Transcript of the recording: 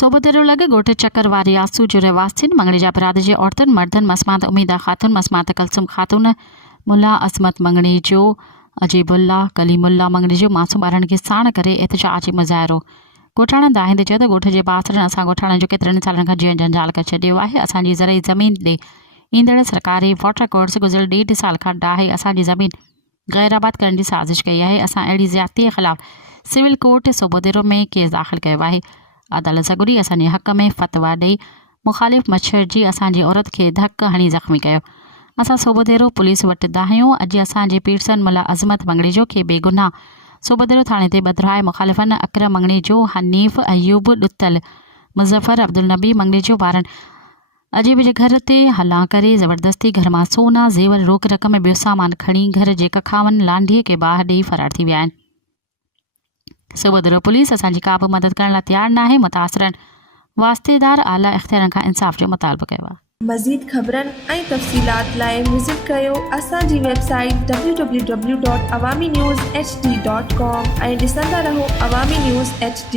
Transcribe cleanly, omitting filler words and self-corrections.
सोबोदेरो लगे गोटे चक्करवारी आसू जो रहवासिन मंगणीजा बिरादरी जे औरतन मर्दन मसमात उमीदा खातून मसमात कलसुम खातून मुल्ला असमत मंगणी जो अजीबुल्ला कलीमुल्ला मंगणी जो मासूम ॿारनि खे साण करे एहतजाजी मुज़ाहिरो ॻोठाणा दाहिंदे चयो त ॻोठ जे बासरनि असां ॻोठाणनि जो केतिरनि सालनि खां जीअं जंजाल करे छॾियो आहे। असांजी ज़रई ज़मीन ॾे ईंदड़ सरकारी वाटर कोर्स गुज़िरियल 1.5 साल खां ॾाहे असांजी ज़मीन गैराबाद करण जी साज़िश कई आहे। असां अहिड़ी ज़्यादतीअ ख़िलाफ़ सिविल कोर्ट सोबोदेरो में केस दाख़िल कयो आहे। अदालत सगुड़ी असांजे हक़ में फतवा ॾेई मुख़ालिफ़ मच्छर जी असांजी औरत खे धक हणी ज़ख़्मी कयो। असां सोबोदेरो पुलिस वटि दाहियूं। अॼु असांजे पीरसन मुल्ला अज़मत मंगणी जो खे बेगुनाह सोबोदेरो थाणे ते बदिराए मुख़ालिफ़नि अकरम मंगणी जो हनीफ़ अयूब ॾुतल मुज़फ़र अब्दुल नबी मंगणी जो वारनि अजीब जे घर ते हलां करे ज़बरदस्ती घर मां सोना ज़ेवर रोक रक़म ॿियो सामान खणी घर जे कखावन लांढीअ खे बाहि ॾेई फरार थी विया आहिनि। सोबोदेरो पुलिस असांजी का बि मदद करण लाइ तयारु न आहे। मुतासिरनि वास्तेदार आला इख़्तियारनि खां इंसाफ़ जो मुतालबो कयो आहे। मज़ीद ख़बरनि ऐं तफ़सीलात लाइ विज़िट कयो असांजी वेबसाइट www.awamiNewsHD.com ऐं ॾिसंदा रहो अवामी न्यूज़ HD।